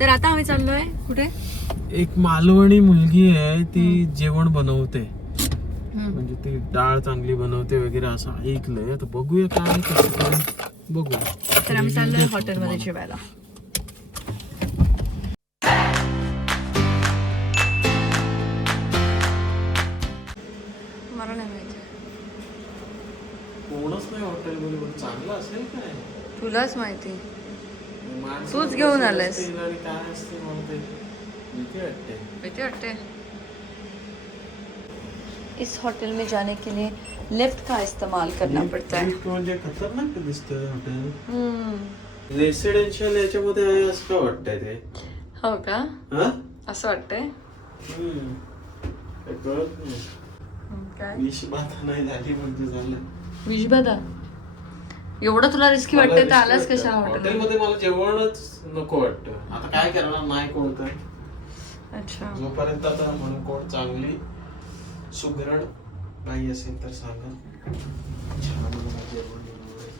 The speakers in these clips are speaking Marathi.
तर आता आम्ही चाललोय कुठे? एक मालवणी मुलगी आहे ती जेवण बनवते, म्हणजे ती डाळ चांगली बनवते वगैरे असं ऐकलंय. आता बघूया काय कसं काय बघू. तर आम्ही चाललोय हॉटेलमध्ये जेवायला. मला नाही माहिती, कोणच नाही हॉटेलमध्ये, पण चांगलं असेल काय तुलाच माहिती. माणसं तूच घेऊन कशी आलायस. असतील आणि काय असते मला ते भीती वाटते. भीती वाटते. इस होटल में जाने के लिए लिफ्ट का इस्तेमाल करना पड़ता है. लिफ्ट म्हणजे खतरनाक दिसतंय हॉटेल. रेसिडेन्शियल याच्यामध्ये आहे असं का वाटतंय ते? हो का? हा असं वाटतंय. काय कळत नाही. काय विषबाधा नाही झाली म्हणजे झालं. विषबाधा? एवढं तुला रिस्की वाटतंय तर आलास कशा हॉटेलमध्ये? मला जेवणच नको वाटतं. आता काय करणार, नाही कोणतं. अच्छा. जोपर्यंत आता म्हणून कोण चांगली सुगरण नाही असेल तर सांगा. छान मला जेवण बनवलंय.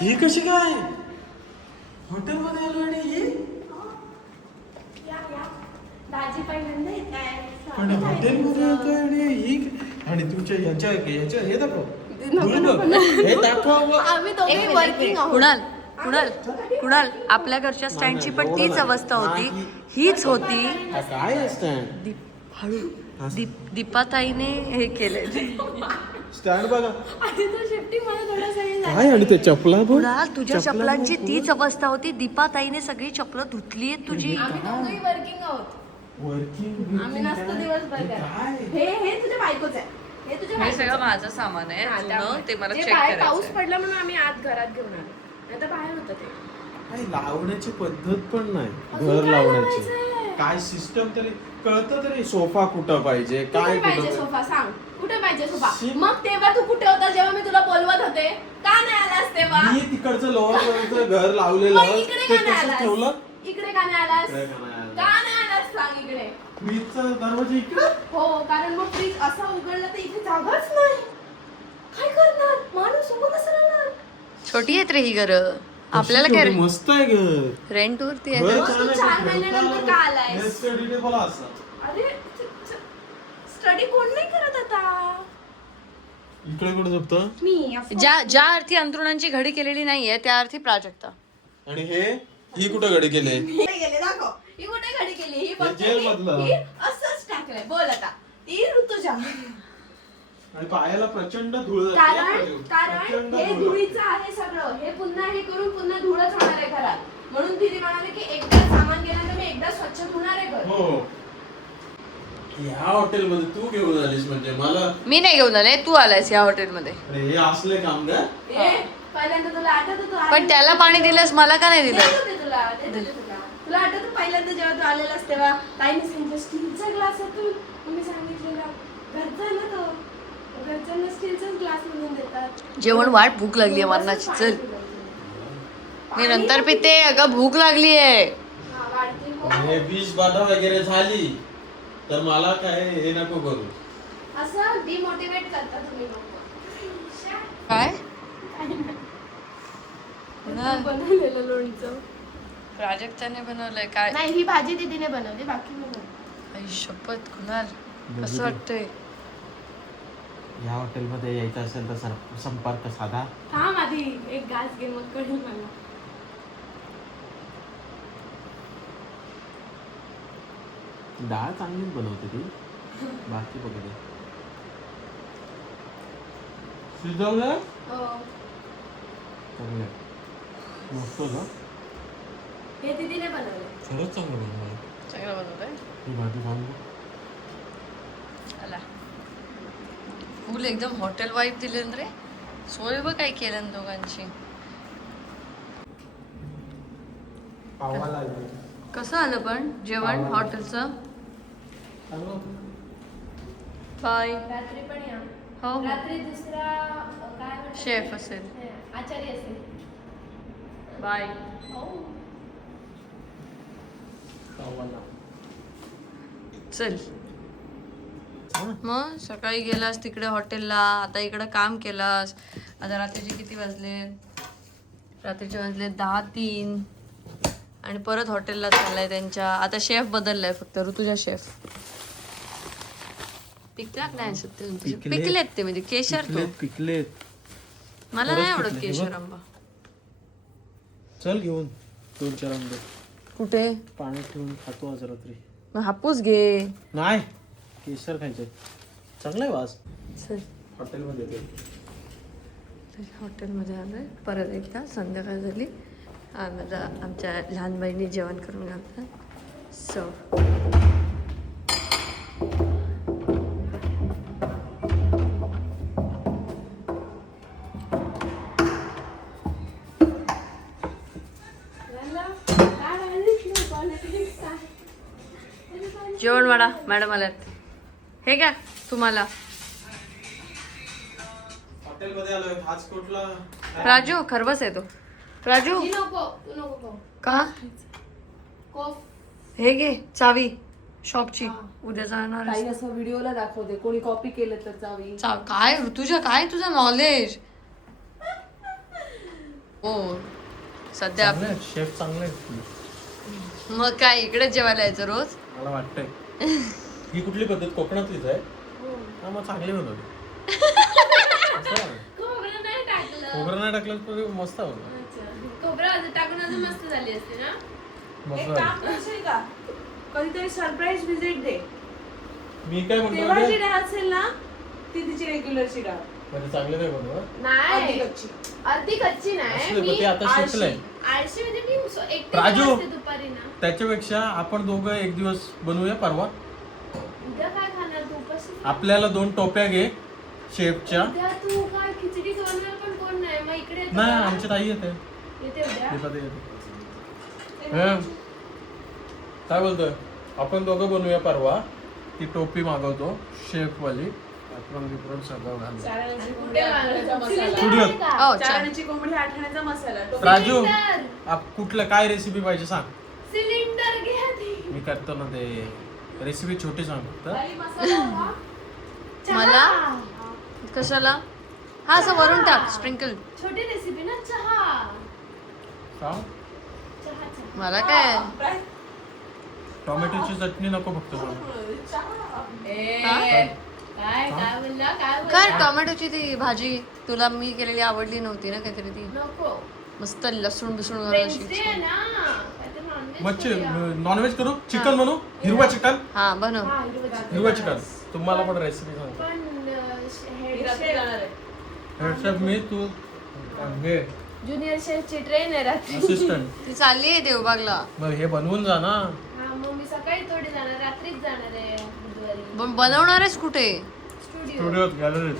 ही कशी काय हॉटेलमध्ये आलो आणि ही पण हॉटेलमध्ये येतोय आणि ही आणि तुमच्या याच्या हे दाखव. हे दाखव. कुणाल आपल्या घरच्या स्टँडची पण तीच अवस्था होती, हीच होती. काय स्टँड? दीपाताईने हे केले. स्टँड बघा काय, आणि ते चपला कुणाल तुझ्या चपलांची तीच अवस्था होती. दीपाताईने सगळी चपलं धुतली तुझी. वर्किंग आम्ही नसतो दिवसभर हे तुझ्या बायकोच आहे, हे तुझ्या हे सगळं बायकोचं आहे. माझं सामान आहे जुनं, ते मला ते चेक बाहेर पाऊस करायचं. पडला म्हणून आम्ही आत घरात घेऊन आलो, नाही तर बाहेर होतं ते. काही लावण्याची पद्धत पण नाही. अजून घर काय लावण्याची लावायचंय? काय सिस्टम तरी कळतं तरी. सोफा कुठं पाहिजे, कुठे काय पाहिजे कुठं. सोफा सांग, कुठे पाहिजे सोफा? शी. मग तेव्हा तू कुठे होता जेव्हा मी तुला बोलवत होते? का नाही आलास तेव्हा? मी तिकडचं लोअर घर लावलेलं मग इकडे ते का नाही तसंच ठेवलं. आलास? इकडे का नाही आलास? इकडे का नाही आलास? का नाही आलास सांग इकडे. फ्रीजचा दरवाजा इकडे. हो, कारण मग फ्रीज असा उघडला तर इथे जागाच नाही. काय करणार माणूस उभं कसं राहणार? छोटी आहेत रे ही घर. आपल्याला कशी काय छोटी, मस्त आहे घर. रेंट वरती घर आहे. मग तू छान आहे, 4 पण महिन्यानंतर ठेवता का आलायस? हे study table असं. अरे स्टडी कोण नाही करत आता. इकडे कुठे झोपतं? मी ज्या अर्थी अंतरुणांची घडी केलेली नाहीये त्या अर्थी प्राजक्ता. आणि ही कुठं घडी केले? कुठे गेले दाखव. ही कुठे घडी केली? ही फक्त जेल मधलं. ही असंच टाकलंय. बोल आता. ती ऋतुजा. आणि पायाला प्रचंड धूळ जाते. कारण प्रचंड हे धूळ जाते. धुळीचं आहे सगळं. हे पुन्हा हे करून पुन्हा धुळच होणार आहे घरात. म्हणून दीदी म्हणाले की एकदा सामान गेल्यानंतर मी एकदा स्वच्छ होणार आहे घर. हो. ह्या हॉटेलमध्ये तू घेऊन आलीस म्हणजे मला. मी नाही घेऊन आले, तू आलायस या हॉटेलमध्ये. अरे हे असले कामगार. पहिल्यांदा तुला आठवतं तू पण त्याला पाणी दिलंस, मला का नाही दिलं? देत होते तुला. तुला आठवतं पहिल्यांदा जेव्हा तू आलेलास तेव्हा ताईने सांगितलं स्टीलचा ग्लास आहे तू. मी सांगितलेला घरचा ना तो. घरच्यांना स्टीलचाच ग्लास म्हणून देतात. जेवण वाट, भूक लागली मरणाची. चल मी नंतर पिते. अगं भूक लागली आहे. हा, वाढते भूक. हे विष बाधा वगैरे झाली तर मला काय हे नको करू. असं डिमोटिवेट करता तुम्ही लोक. काय बनवलेलं लोणचं प्राजक्ताने बनवलंय काय? नाही, ही भाजी दीदीने बनवली, बाकी मी बनवली. आई शपथ कुणाल, कसं वाटतंय? या हॉटेलमध्ये यायचं असेल तर संपर्क साधा. थांब आधी एक घास घे मग कळेल मला. डाळ चांगलीच बनवते ती. बाकी बघते शिजवलं हो. चांगलं मस्त ना. हे दीदीने बनवलं. खरंच चांगलं बनवलं. चांगलं बनवलंय. ही भाजी चांगली. आला फुल एकदम हॉटेल वाईब दिले रे. सोय बघ काय केलं दोघांची. पावा लागली. कसं आलं पण जेवण हॉटेलचं? बाय. रात्री पण या. हो रात्री दुसरा काय म्हणतात? शेफ असेल. आचारी असेल. बाय. हो. चल मग सकाळी गेलास तिकडे हॉटेलला, आता इकडं काम केलास. आता रात्रीचे किती वाजले? रात्रीचे वाजले 10:03. आणि परत हॉटेलला चाललाय त्यांच्या. आता शेफ बदललाय फक्त, ऋतुजा शेफ. पिकलाक नाही सध्या पिकलेत ते, म्हणजे केशर तो पिकलेत. मला नाही आवडत केशर आंबा. चल घेऊन 2-4 आंबे. कुठे? पाण्यात ठेवून खातो आज रात्री. मग हापूस घे. नाही, केशर खायचंय. चांगलाय वास. चल हॉटेलमध्ये ते. हॉटेलमध्ये आलोय परत एकदा. संध्याकाळ झाली. आम्हाला आमच्या लहान बहिणी जेवण करून घालतात. सो जेवण वाढा. मॅडम आल्यात. हे का तुम्हाला? हॉटेलमध्ये आलोय. आज कुठला? राजू खरबस आहे तो. राजू का? हे घे चावी शॉपची. उद्या जाणार काही असं व्हिडिओला दाखवते, कोणी कॉपी केलं तर चावी. काय ऋतुजा, काय तुझं नॉलेज? हो सध्या शेफ चांगले आहेत. मग काय इकडे जेवायला यायचं रोज? मला वाटतंय ही कुठली पद्धत? कोकणातलीच आहे. हा मग चांगली बनवली. खोबरं नाही टाकलं तर मस्त बनवलं. खोबरं टाकून अजून मस्त झाली असते ना. मस्त एक झाली. काम करशील का, कधीतरी सरप्राईज विजिट दे. मी काय म्हणतो तेव्हा जी माहितीये? डाळ असेल ना ती तिची रेग्युलरची डाळ. म्हणजे चांगले नाही बनवत. नाही अर्धी कच्ची असले पण ते आता शिकलंय. आळशी म्हणजे मी एकटी राजू. असते दुपारी ना. त्याच्यापेक्षा आपण दोघं एक दिवस बनवूया परवा. उद्या काय खाणार तू? उपाशी? आपल्याला 2 टोप्या घे शेफच्या. उद्या तू काय खिचडी करणार पण कोण नाही, मग इकडे येतो नाही का? आमच्या ताई येते. येते उद्या. काय बोलतोय? आपण दोघं बनवूया परवा. ती टोपी मागवतो शेफ वाली. आपण बिपरून सगळं घालू. चारण्याची कोंबडी आठवण्याचा मसाला. स्टुडिओत. हो, चारण्याची कोंबडी आठवण्याचा मसाला. Tomato Raju cylinder. कुठलं काय रेसिपी पाहिजे सांग. सिलेंडर घे आधी. मी करतो ना ते. रेसिपी छोटी सांग फक्त. बाई, मसाला हवा? मला? चहा. कशाला? हा असं वरून टाक स्प्रिंकल. छोटी रेसिपी ना. चहा सांग. चहा चहा. मला काय? टोमॅटोची चटणी नको फक्त सांग. काय काय बोलला? काय काय बोलला? टोमॅटोची ती भाजी तुला मी केलेली आवडली नव्हती ना काहीतरी ती नको. मस्त लसूण बिसून Wednesday आहे ना. काहीतरी non-veg मच्छी करूया. नॉनव्हेज करू. चिकन बनवू. हिरवा चिकन. हा बनव. हा, हिरवं हिरवा चिकन. तुम्हाला पण रेसिपी सांगतो. पण हेडशेफ मी तू हे ज्युनियर शेफची ट्रेन आहे रात्री. असिस्टंट. ती चालली आहे देवबागला. मग हे बनवून जा ना. हा मग मी सकाळी थोडी जाणार, रात्रीच जाणार आहे बुधवारी. पण बनवणारच कुठे? स्टुडिओ स्टुडिओत गॅलरीत.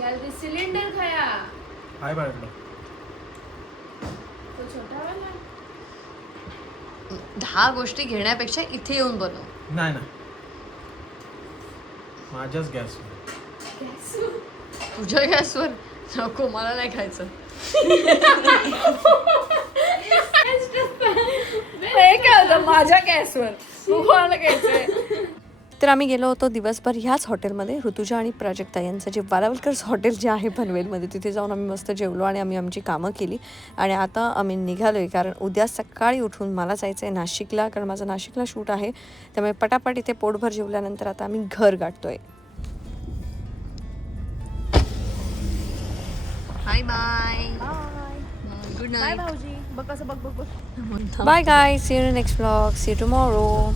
गॅलरी. सिलेंडर खाया हाय बाहेर. तो छोटा वाला. 10 गोष्टी घेण्यापेक्षा इथे येऊन बनव. नाही ना माझ्याच गॅस. तुझ्या गॅसवर नको, मला नाही खायचं. हे काय होतं माझ्या गॅसवर? मला खायचंय. तर आम्ही गेलो होतो दिवसभर ह्याच हॉटेलमध्ये. ऋतुजा आणि प्राजक्ता यांचं जे वालावलकर्स हॉटेल जे आहे पनवेलमध्ये, तिथे जाऊन आम्ही मस्त जेवलो आणि आम्ही आमची कामं केली. आणि आता आम्ही निघालो आहे, कारण उद्या सकाळी उठून मला जायचं आहे नाशिकला, कारण माझं नाशिकला शूट आहे. त्यामुळे पटापट इथे पोटभर जेवल्यानंतर आता आम्ही घर गाठतो आहे. Bye bye. Good night. भाऊजी बघ कसं बघ बघ बघ. Bye guys, see you in the next vlog. See you tomorrow.